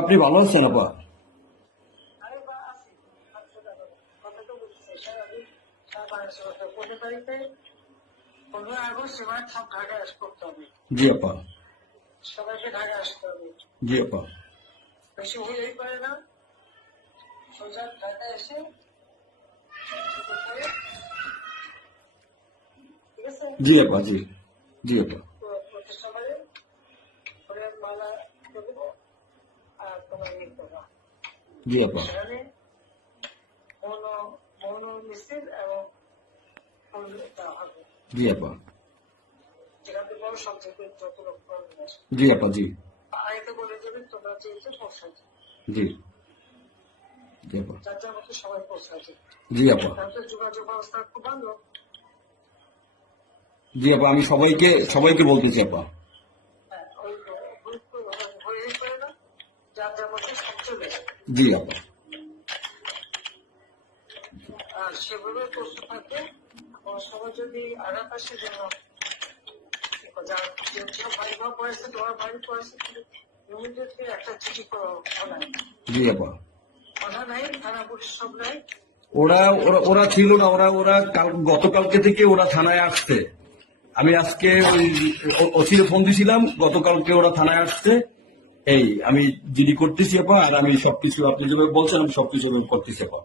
আপনি ভালো আছেন আপা? আরে বা আছি, কথা তো বলতেছে আমি 15 তারিখে 15 আগস্ট এবার সব ঢাকায় করতে হবে। জি আপা। সবাইকে ঢাকায় আসতে হবে। জি আপা। বেশি হইলেই পারে না, সোজা ঢাকায় এসে ঠিক আছে জি আপা। জি জি আপা। প্রতিষ্ঠাবারে ওদের মালা দেবো আর তোমার ইয়ে করবা। জি আপা। সেখানে মৌন মৌন মিছিল এবং ফুল দেওয়া হবে। জি আপা। যেখান থেকে বড় সব থেকে যত লোক আসবে জি আপা। জি আগে বলে দেবেন তোমরা চেয়েছো পৌঁছাচ্ছে, জি জি আপা। যার যার মতো সবাই পৌঁছাচ্ছে। জি আপা। তারপরে যোগাযোগ ব্যবস্থা খুব ভালো। জি আপা, আমি সবাইকে বলতেছি আপা। হ্যাঁ, ওই গুরুত্ব হয়েই করে না, যার যার মতো সব চলে যায়। জি আপা। আর সেভাবে প্রস্তুত থাকে। আমার সবাই যদি আঘাত আসে যেন যার যেসব ভাই ভাব পড়েছে তোমার ভাই পড়েছে ইমিডিয়েটলি একটা চিঠি বানায়। জি আপা। কথা নাই, থানা পুলিশ সব নাই। ওরা ওরা ওরা ছিল না, ওরা ওরা গতকালকে থেকে ওরা থানায় আসছে। আমি আজকে ওই ওসিরে ফোন দিছিলাম, গতকালকে ওরা থানায় আসছে। এই আমি জিডি করতেছি আপা, আর আমি সবকিছু আপনি যেভাবে বলছেন আমি সবকিছু করতেছি আপা।